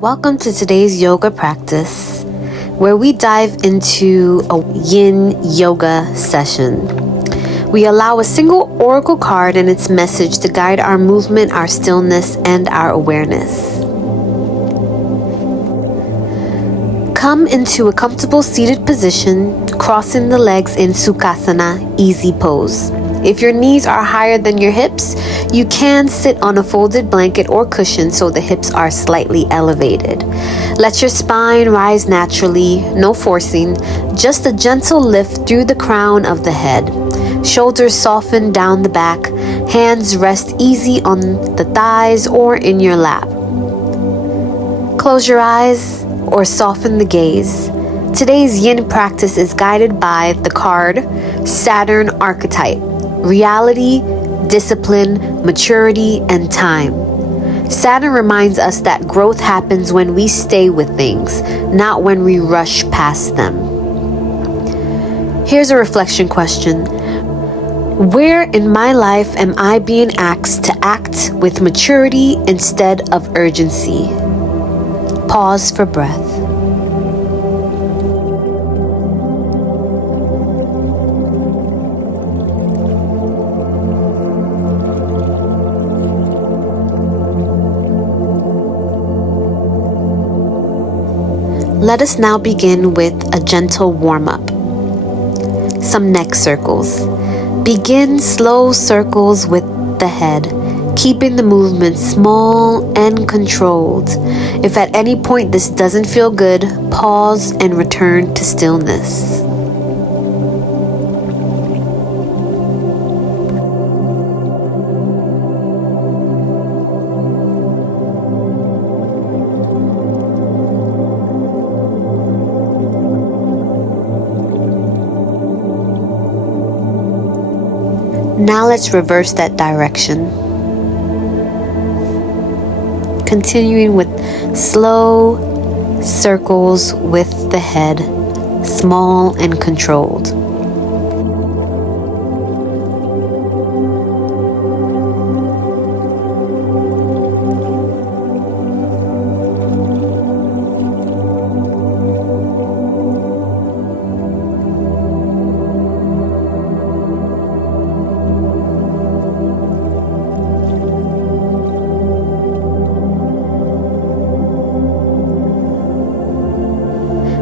Welcome to today's yoga practice, where we dive into a yin yoga session. We allow a single oracle card and its message to guide our movement, our stillness, and our awareness. Come into a comfortable seated position, crossing the legs in Sukhasana, easy pose. If your knees are higher than your hips, you can sit on a folded blanket or cushion so the hips are slightly elevated. Let your spine rise naturally, no forcing, just a gentle lift through the crown of the head. Shoulders soften down the back, hands rest easy on the thighs or in your lap. Close your eyes or soften the gaze. Today's yin practice is guided by the card Saturn archetype. Reality, discipline, maturity, and time. Saturn reminds us that growth happens when we stay with things, not when we rush past them. Here's a reflection question. Where in my life am I being asked to act with maturity instead of urgency? Pause for breath. Let us now begin with a gentle warm-up. Some neck circles. Begin slow circles with the head, keeping the movement small and controlled. If at any point this doesn't feel good, pause and return to stillness. Now let's reverse that direction. Continuing with slow circles with the head, small and controlled.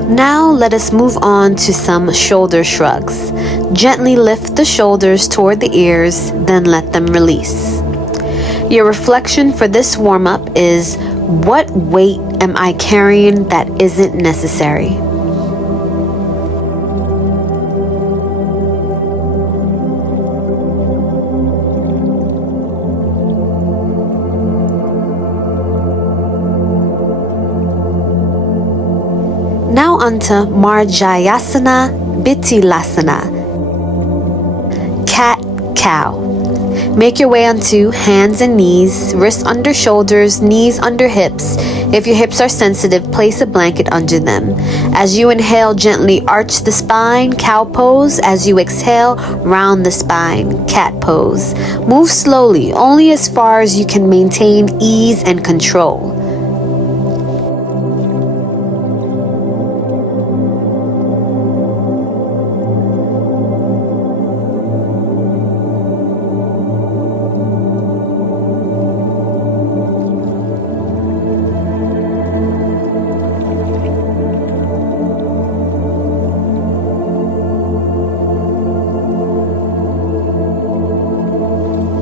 Now let us move on to some shoulder shrugs. Gently lift the shoulders toward the ears, then let them release. Your reflection for this warm-up is, what weight am I carrying that isn't necessary? Now onto Marjayasana Bittilasana, cat-cow. Make your way onto hands and knees, wrists under shoulders, knees under hips. If your hips are sensitive, place a blanket under them. As you inhale, gently arch the spine, cow pose. As you exhale, round the spine, cat pose. Move slowly, only as far as you can maintain ease and control.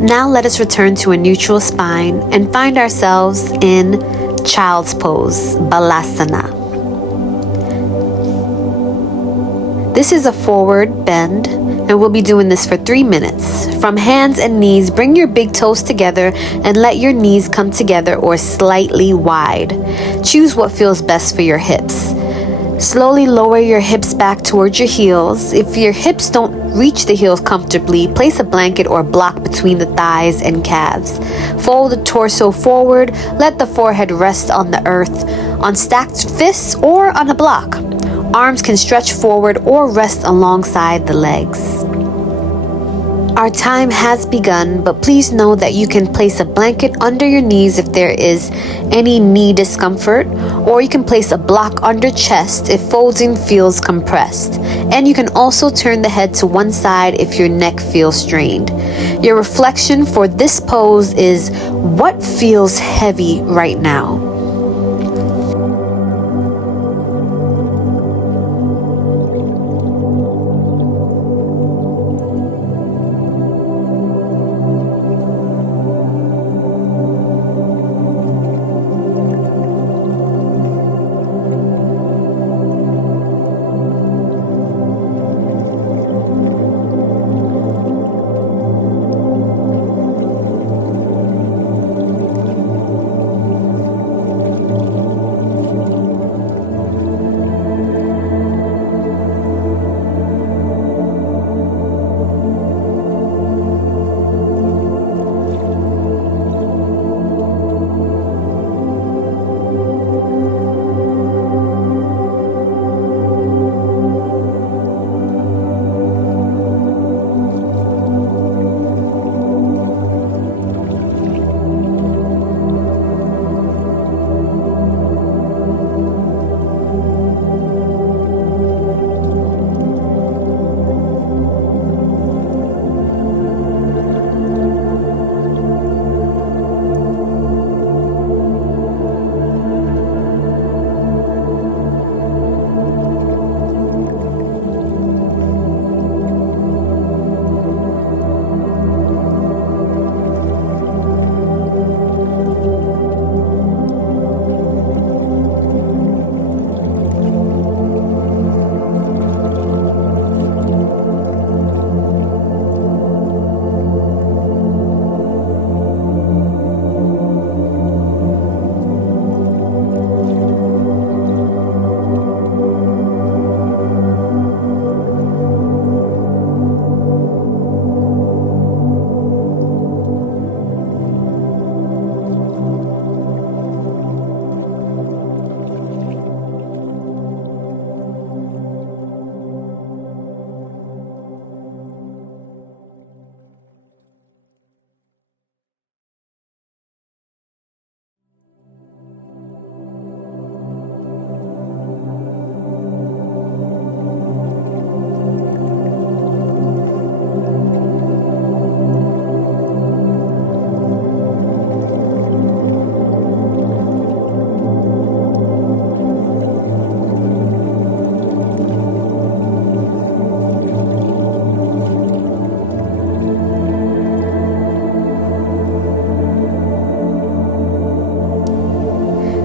Now let us return to a neutral spine and find ourselves in child's pose, Balasana. This is a forward bend, and we'll be doing this for 3 minutes. From hands and knees, bring your big toes together and let your knees come together or slightly wide. Choose what feels best for your hips. Slowly lower your hips back towards your heels. If your hips don't reach the heels comfortably, place a blanket or block between the thighs and calves. Fold the torso forward. Let the forehead rest on the earth, on stacked fists or on a block. Arms can stretch forward or rest alongside the legs. Our time has begun, but please know that you can place a blanket under your knees if there is any knee discomfort, or you can place a block under chest if folding feels compressed. And you can also turn the head to one side if your neck feels strained. Your reflection for this pose is, what feels heavy right now?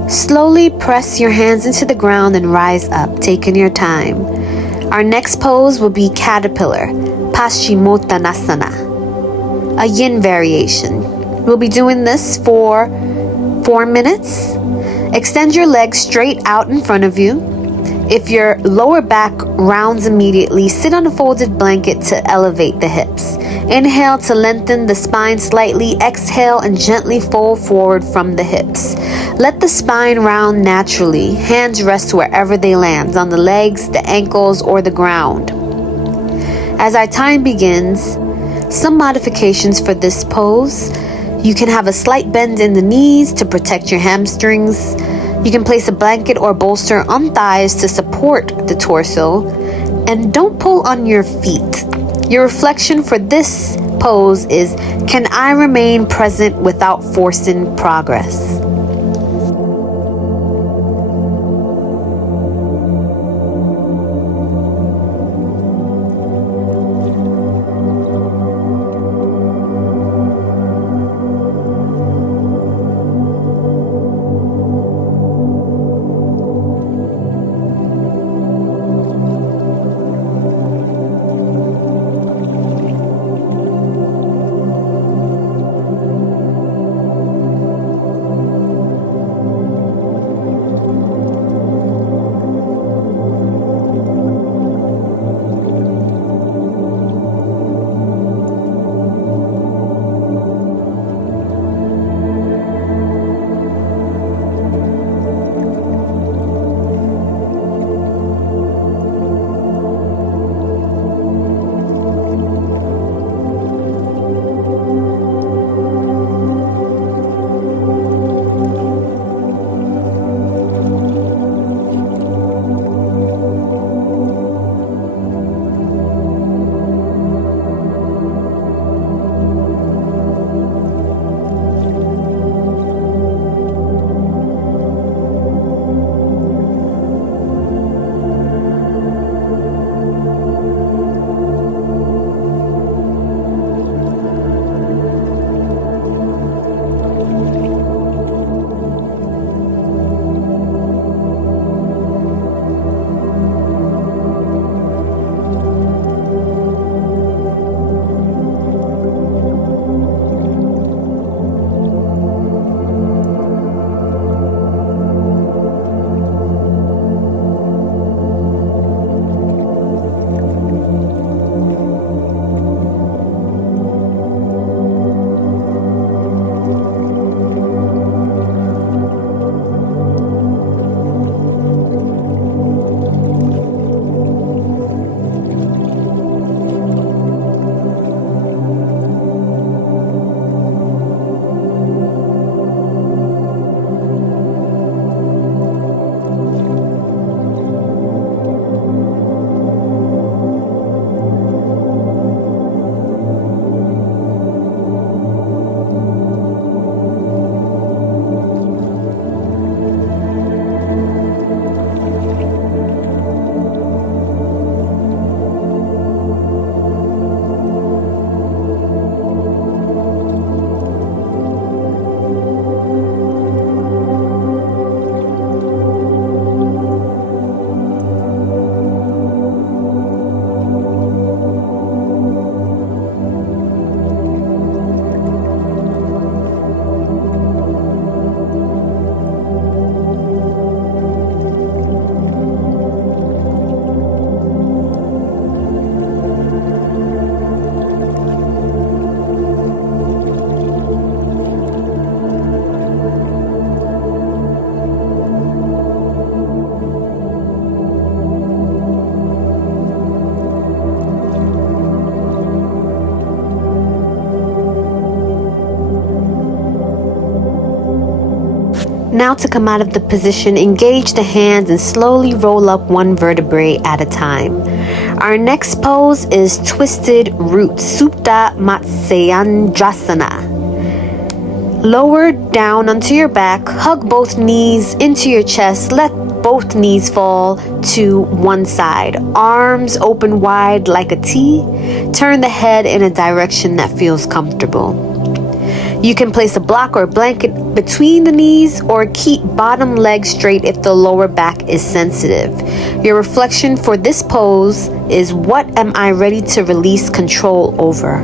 Slowly press your hands into the ground and rise up, taking your time. Our next pose will be Caterpillar, Paschimottanasana, a yin variation. We'll be doing this for 4 minutes. Extend your legs straight out in front of you. If your lower back rounds immediately, sit on a folded blanket to elevate the hips. Inhale to lengthen the spine slightly. Exhale and gently fold forward from the hips. Let the spine round naturally. Hands rest wherever they land, on the legs, the ankles, or the ground. As our time begins, some modifications for this pose. You can have a slight bend in the knees to protect your hamstrings. You can place a blanket or bolster on thighs to support the torso. And don't pull on your feet. Your reflection for this pose is, can I remain present without forcing progress? Now to come out of the position, engage the hands and slowly roll up one vertebrae at a time. Our next pose is Twisted Root, Supta Matsyendrasana. Lower down onto your back, hug both knees into your chest, let both knees fall to one side. Arms open wide like a T. Turn the head in a direction that feels comfortable. You can place a block or blanket between the knees or keep bottom leg straight if the lower back is sensitive. Your reflection for this pose is, what am I ready to release control over?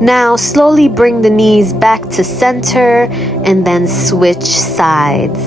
Now slowly bring the knees back to center and then switch sides.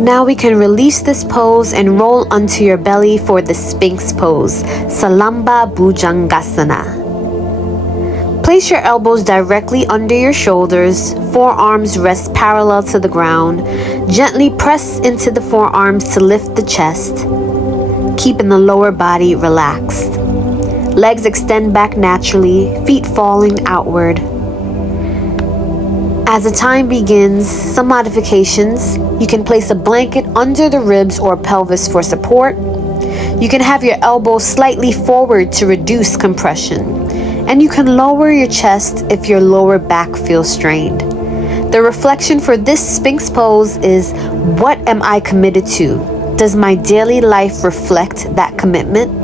Now we can release this pose and roll onto your belly for the Sphinx pose, Salamba Bhujangasana. Place your elbows directly under your shoulders, forearms rest parallel to the ground. Gently press into the forearms to lift the chest. keeping the lower body relaxed. Legs extend back naturally, feet falling outward. As the time begins, some modifications. You can place a blanket under the ribs or pelvis for support. You can have your elbows slightly forward to reduce compression. And you can lower your chest if your lower back feels strained. The reflection for this Sphinx pose is, what am I committed to? Does my daily life reflect that commitment?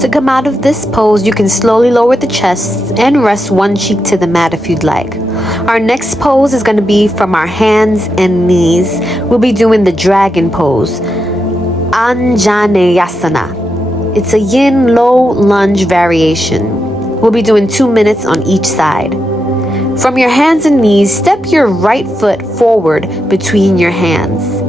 To come out of this pose, you can slowly lower the chest and rest one cheek to the mat if you'd like. Our next pose is going to be from our hands and knees. We'll be doing the dragon pose, Anjaneyasana. It's a yin low lunge variation. We'll be doing 2 minutes on each side. From your hands and knees, step your right foot forward between your hands.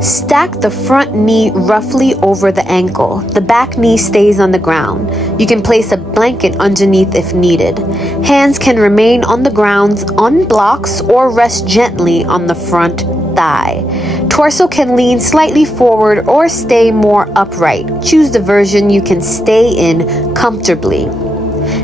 Stack the front knee roughly over the ankle. The back knee stays on the ground. You can place a blanket underneath if needed. Hands can remain on the ground on blocks or rest gently on the front thigh. Torso can lean slightly forward or stay more upright. Choose the version you can stay in comfortably.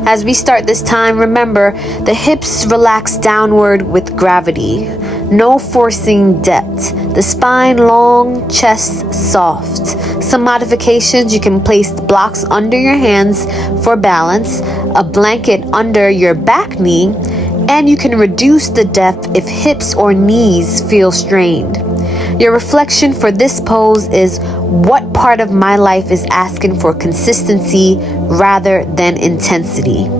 As we start this time, remember the hips relax downward with gravity. No forcing depth. The spine long, chest soft. Some modifications: you can place blocks under your hands for balance, a blanket under your back knee, and you can reduce the depth if hips or knees feel strained. Your reflection for this pose is, what part of my life is asking for consistency rather than intensity?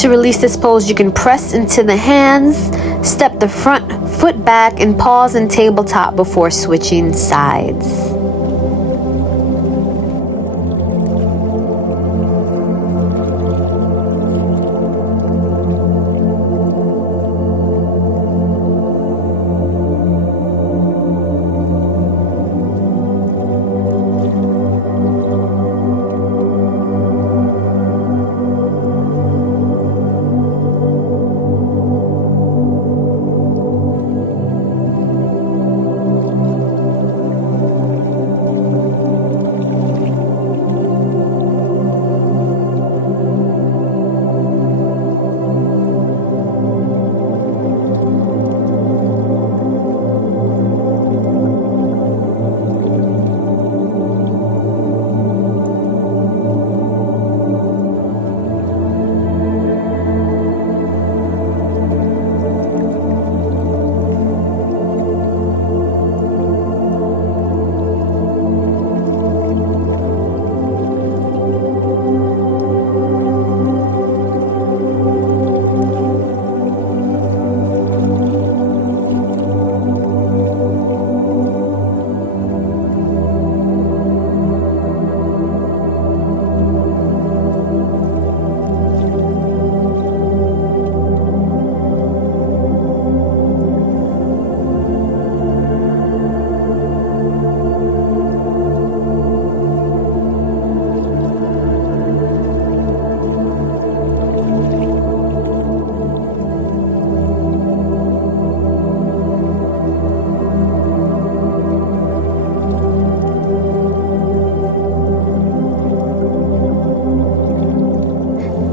To release this pose, you can press into the hands, step the front foot back, and pause in tabletop before switching sides.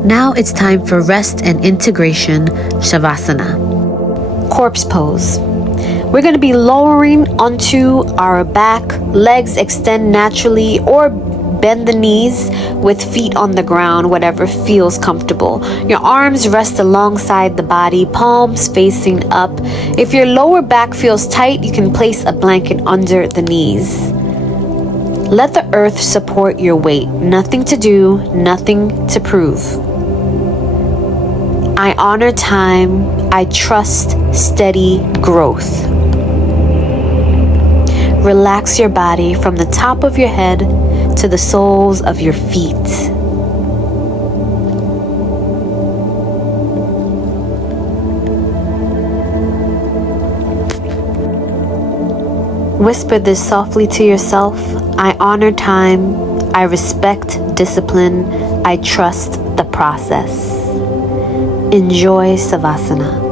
Now it's time for rest and integration, Shavasana. Corpse pose. We're going to be lowering onto our back, legs extend naturally, or bend the knees with feet on the ground, whatever feels comfortable. Your arms rest alongside the body, palms facing up. If your lower back feels tight, you can place a blanket under the knees. Let the earth support your weight. Nothing to do, nothing to prove. I honor time. I trust steady growth. Relax your body from the top of your head to the soles of your feet. Whisper this softly to yourself. I honor time. I respect discipline. I trust the process. Enjoy Savasana.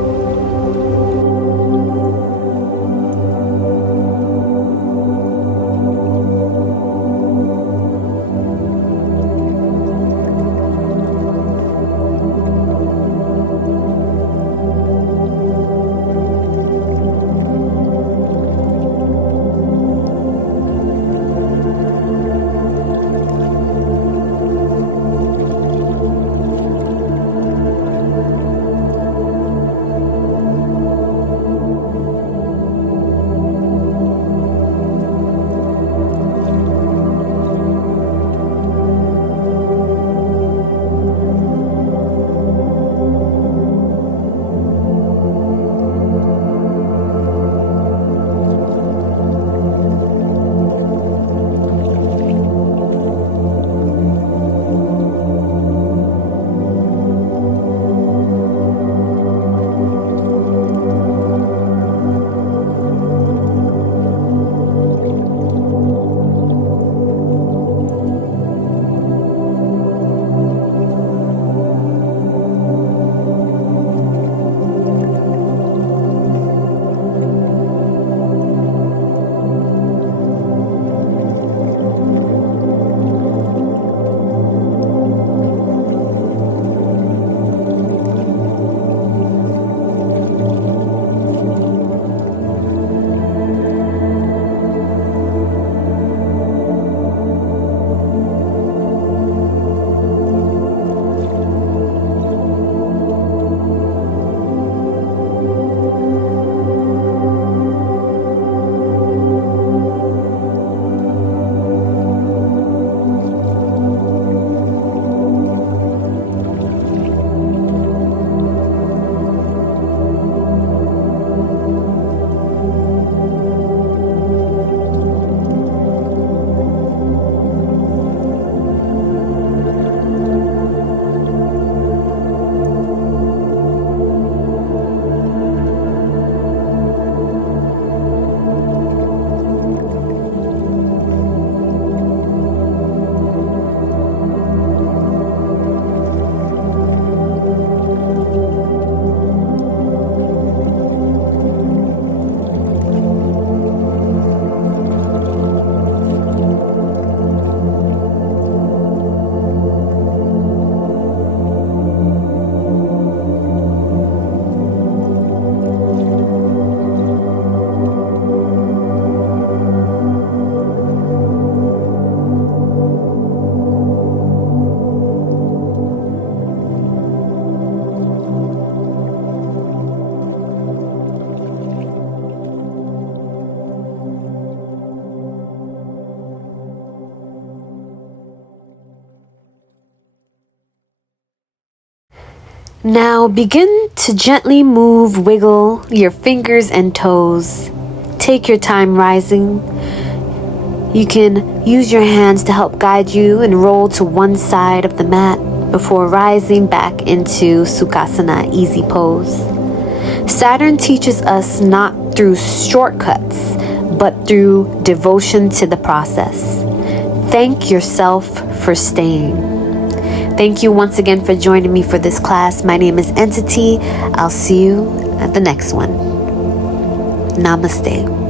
Now begin to gently wiggle your fingers and toes. Take your time rising. You can use your hands to help guide you and roll to one side of the mat before rising back into Sukhasana, easy pose. Saturn teaches us not through shortcuts, but through devotion to the process. Thank yourself for staying. Thank you once again for joining me for this class. My name is Entity. I'll see you at the next one. Namaste.